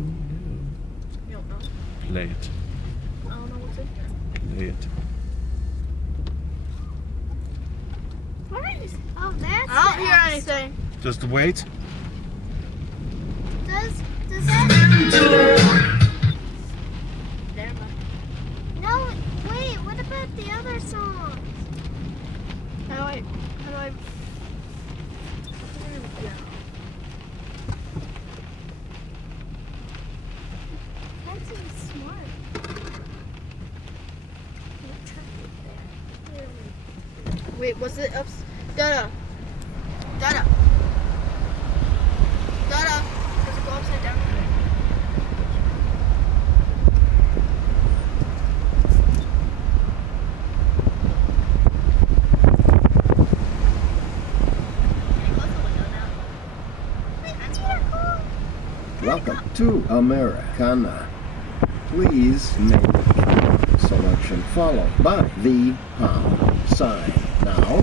don't know. You don't know? Play it. I don't know what's in here. Play it. What is? Oh, that's. I don't hear anything. Just wait. Does that? Never mind. No, wait. What about the other songs? How do I? There we go. That seems smart. Wait, was it up? Dada. Dada. Dada. Does it go upside down? Can you close the window now? Welcome to Americana. Please make the selection followed by the pound sign. Now,